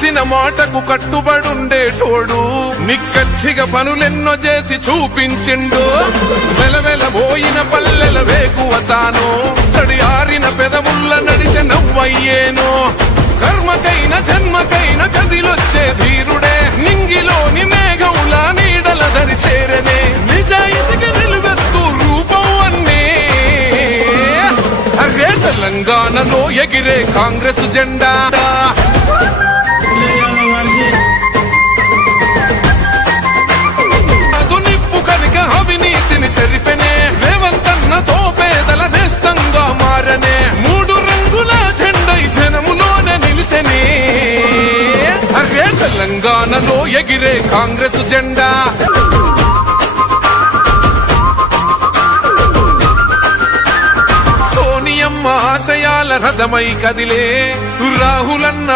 ఇచ్చిన మాటకు కట్టుబడుండేటోడు నిక్కచ్చిగా పనులెన్నో చేసి చూపించిండు వెలవెలబోయిన పల్లెల వేకువ తాను తడి ఆరిన పెదవుల్ల నడిచే నవ్వయ్యేను కర్మకైన జన్మకైన కదిలొచ్చే ధీరుడే నింగిలోని మేఘంలా నీడల దరి చేరనే నిజాయితీకి నిలువెత్తు రూపం అన్నే అరే తెలంగాణలో ఎగిరే కాంగ్రెస్ జెండా నిప్పు కనుక అవినీతిని చెరిపెనే రేవంతన్నతో పేదల నేస్తంగా మారనే మూడు రంగుల జెండై జనములోనే నిలిసెనే అరే తెలంగాణలో ఎగిరే కాంగ్రెస్ జెండా సోనియమ్మ ఆశయాల రథమై కదిలే రాహులన్న